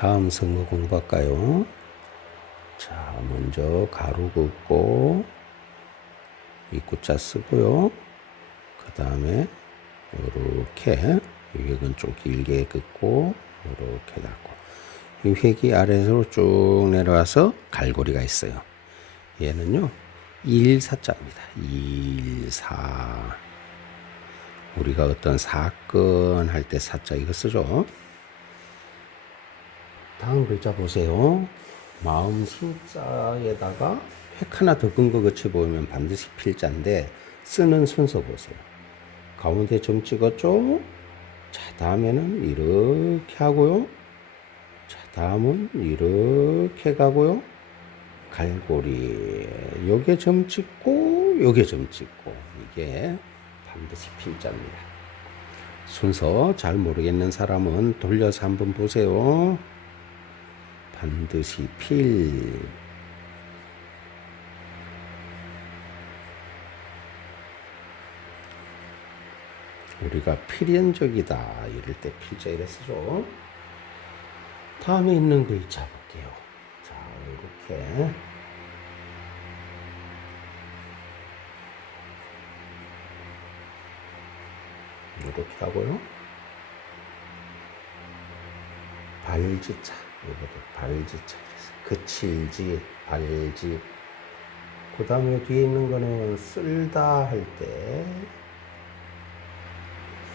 다음 성어 공부할까요? 자, 먼저 가로 긋고 입구자 쓰고요. 그 다음에 이렇게 위액은 좀 길게 긋고 이렇게 닫고 이 획이 아래로 쭉 내려와서 갈고리가 있어요. 얘는요 1사자입니다. 1사 우리가 어떤 사건 할 때 사자 이거 쓰죠. 다음 글자 보세요. 마음 신자에다가 획 하나 더근거 같이 보이면 반드시 필자인데 쓰는 순서 보세요. 가운데 점 찍었죠? 자, 다음에는 이렇게 하고요. 자, 다음은 이렇게 가고요. 갈고리. 요게 점 찍고, 요게 점 찍고. 이게 반드시 필자입니다. 순서 잘 모르겠는 사람은 돌려서 한번 보세요. 반드시 필. 우리가 필연적이다 이럴 때 필자 이래 쓰죠. 다음에 있는 글자 볼게요. 자, 이렇게. 이렇게 하고요. 발지자. 이것도 발지자. 그칠지, 발지. 그 다음에 뒤에 있는 거는 쓸다 할 때,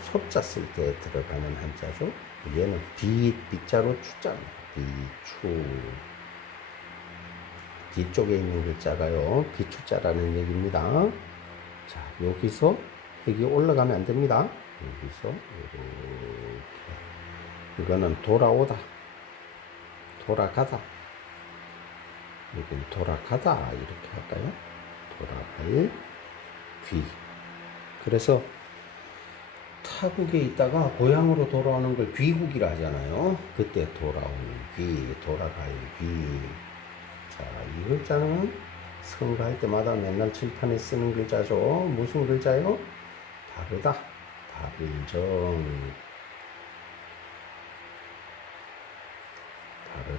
소자 쓸 때 들어가는 한자죠. 얘는 비, 빗자로 추자입니다. 비추. 뒤쪽에 있는 글자가요. 비추자라는 얘기입니다. 자, 여기서 여기 올라가면 안 됩니다. 여기서 이거는 돌아오다. 돌아가다. 여기는 돌아가다. 이렇게 할까요? 돌아갈 귀. 그래서 타국에 있다가 고향으로 돌아오는 걸 귀국이라 하잖아요. 그때 돌아오는 귀, 돌아갈 귀. 자, 이 글자는 선거할 때마다 맨날 칠판에 쓰는 글자죠. 무슨 글자요? 다르다. 다르정.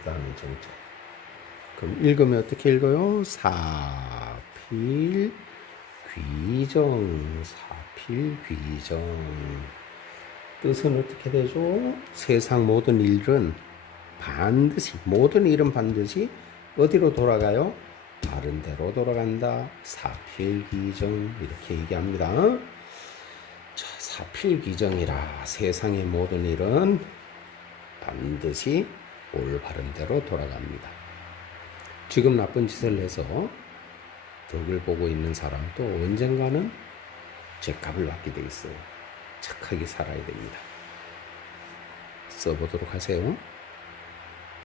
다르다는 정자. 그럼 읽으면 어떻게 읽어요? 사필 귀정. 사필 귀정. 뜻은 어떻게 되죠? 세상 모든 일은 반드시, 모든 일은 반드시 어디로 돌아가요? 다른 데로 돌아간다. 사필귀정 이렇게 얘기합니다. 자, 사필귀정이라 세상의 모든 일은 반드시 올바른 대로 돌아갑니다. 지금 나쁜 짓을 해서 덕을 보고 있는 사람도 언젠가는 죄값을 받게 돼 있어요. 착하게 살아야 됩니다. 써보도록 하세요.